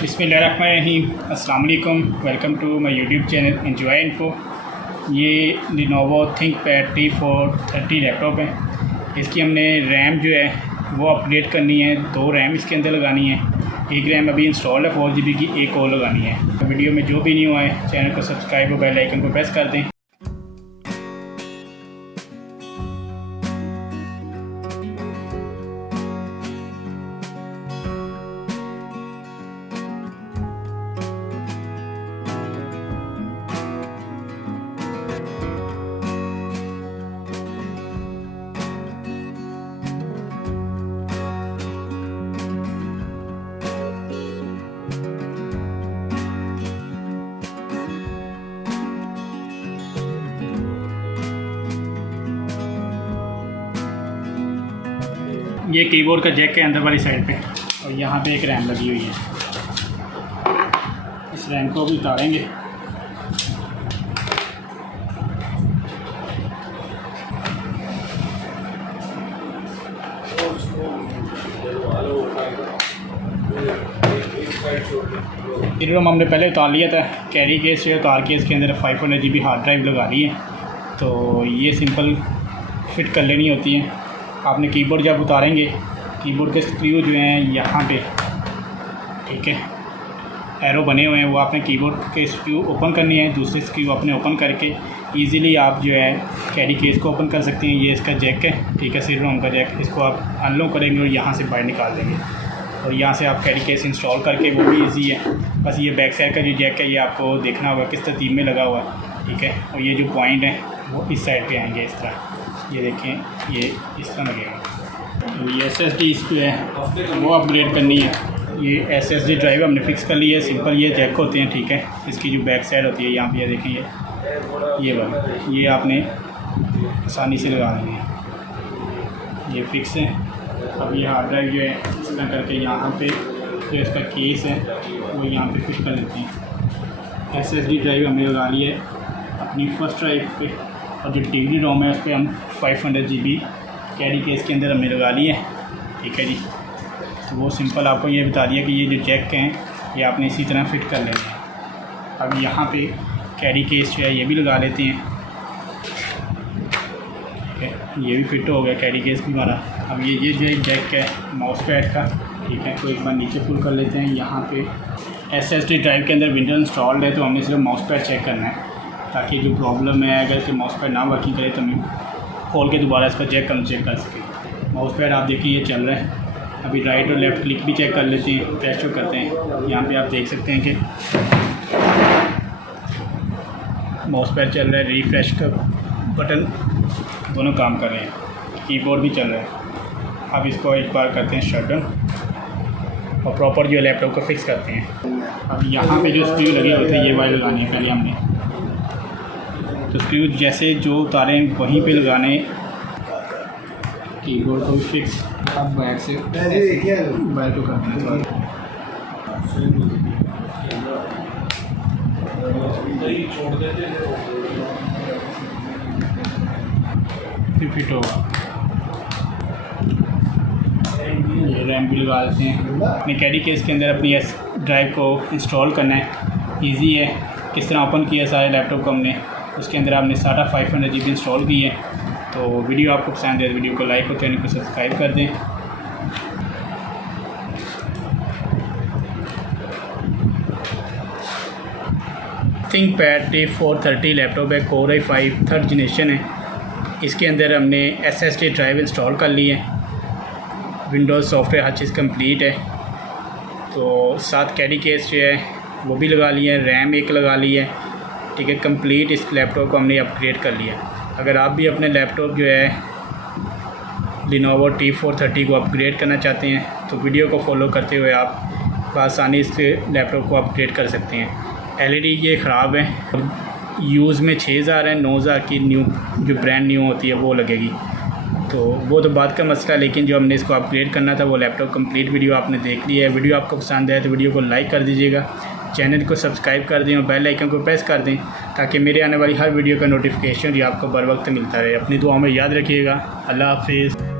बिस्मिल्लाहिर्रहमानिर्रहीम, अस्सलाम वालेकुम। Welcome to my YouTube channel Enjoy Info. ये Lenovo ThinkPad T430 लैपटॉप है। इसकी हमने रैम जो है वो अपडेट करनी है। 2 रैम इसके अंदर लगानी है। एक रैम अभी इंस्टॉल है 4 GB की, एक और लगानी है। वीडियो में जो भी न्यू आए चैनल को सब्सक्राइब और बेल आइकन को प्रेस कर दें। ये कीबोर्ड का जैक है अंदर वाली साइड पे, और यहाँ पे एक रैम लगी हुई है। इस रैम को भी उतारेंगे। रोम हमने पहले उतार लिया था। कैरी केस से उतार के इसके अंदर 500 GB हार्ड ड्राइव लगा ली है। तो ये सिंपल फिट कर लेनी होती है। आपने कीबोर्ड जब उतारेंगे, कीबोर्ड के स्क्रू जो हैं यहाँ पे, ठीक है, एरो बने हुए हैं, वो आपने कीबोर्ड के स्क्रू ओपन करनी है। दूसरे स्क्रू आपने ओपन करके इजीली आप जो है कैरी केस को ओपन कर सकते हैं। ये इसका जैक है, ठीक है, सीड रोम का जैक। इसको आप अनलॉक करेंगे और यहाँ से बाहर निकाल देंगे, और यहाँ से आप कैरी केस इंस्टॉल करके, वो भी ईजी है। बस ये बैक साइड का जो जैक है ये आपको देखना होगा किस तरतीब में लगा हुआ है, ठीक है। और ये जो पॉइंट है वो इस साइड पे आएंगे, इस तरह। ये देखें, ये इस तरह लगेगा। ये SSD इस पर है, वो अपग्रेड करनी है। ये SSD ड्राइव हमने फिक्स कर ली है। सिंपल ये जैक होते हैं, ठीक है। इसकी जो बैक साइड होती है यहाँ पे, ये देखें, ये आपने आसानी से लगा लेंगे। ये फिक्स है। अब ये हार्ड ड्राइव जो है इस तरह करके यहाँ पे जो इसका केस है वो यहाँ पे फिट कर लेते हैं। SSD ड्राइव हमने लगा ली है अपनी फर्स्ट ड्राइव पे, और जो DVD रोम है उस पर हम 500 GB कैरी केस के अंदर हमने लगा ली है, ठीक है जी। तो वो सिंपल आपको ये बता दिया कि ये जो जैक हैं ये आपने इसी तरह फिट कर लेना है। अब यहाँ पे कैरी केस जो है ये भी लगा लेते हैं, ठीक है। ये भी फिट हो गया कैरी केस भी हमारा। अब ये जो एक जैक है माउस पैड का, ठीक है, तो एक बार नीचे पुल कर लेते हैं। यहाँ पे SSD ड्राइव के अंदर विंडोज इंस्टॉल्ड है, तो हमने सिर्फ माउस पैड चेक करना है, ताकि जो प्रॉब्लम है, अगर इसके माउस पैड ना वर्किंग करे तो हम खोल के दोबारा इसका जैक हम चेक कर सकें। माउस पैड आप देखिए ये चल रहा है। अभी राइट और लेफ़्ट क्लिक भी चेक कर लेते हैं, टेस्ट करते हैं। यहाँ पे आप देख सकते हैं कि माउस पैड चल रहा है, रिफ्रेश का बटन दोनों काम कर रहे हैं, कीबोर्ड भी चल रहा है। अब इसको एक बार करते हैं शट डाउन और प्रॉपर जो लैपटॉप को फिक्स करते हैं। अब यहाँ पे जो स्क्रू लगे होते हैं ये वाले लगाने हैं पहले हमने। तो स्क्रू जैसे जो उतारें वहीं पे लगाने। कीबोर्ड को भी फिक्स। अब बैक से बैक को करते हैं थोड़ा, फिर फिट होगा। ये रैम भी लगा देते हैं। अपने कैरी केस के अंदर अपनी एस ड्राइव को इंस्टॉल करना है। इजी है। किस तरह ओपन किया सारे लैपटॉप को हमने, उसके अंदर आपने सारा 500 GB इंस्टॉल की है। तो वीडियो आपको पसंद है तो वीडियो को लाइक और चैनल को सब्सक्राइब कर दें। ThinkPad T430 लैपटॉप है, Core i5 3rd जनरेशन है। इसके अंदर हमने SSD ड्राइव इंस्टॉल कर ली है। विंडोज़ सॉफ्टवेयर हर चीज़ कंप्लीट है। तो साथ कैरी केस जो है वो भी लगा लिया है, रैम एक लगा ली है, ठीक है। कंप्लीट इस लैपटॉप को हमने अपग्रेड कर लिया। अगर आप भी अपने लैपटॉप जो है Lenovo T430 को अपग्रेड करना चाहते हैं तो वीडियो को फॉलो करते हुए आप आसानी से लैपटॉप को अपग्रेड कर सकते हैं। LED ये ख़राब है, यूज़ में 6000 है, 9000 की न्यू जो ब्रांड न्यू होती है वो लगेगी। तो वो तो बात का मसला है, लेकिन जो हमने इसको अपग्रेड करना था वो लैपटॉप कंप्लीट वीडियो आपने देख ली है। वीडियो आपको पसंद है तो वीडियो को लाइक कर दीजिएगा, चैनल को सब्सक्राइब कर दें और बेल आइकन को प्रेस कर दें, ताकि मेरे आने वाली हर वीडियो का नोटिफिकेशन जो आपको बर वक्त मिलता रहे। अपनी दुआओं में याद रखिएगा। अल्लाह हाफिज़।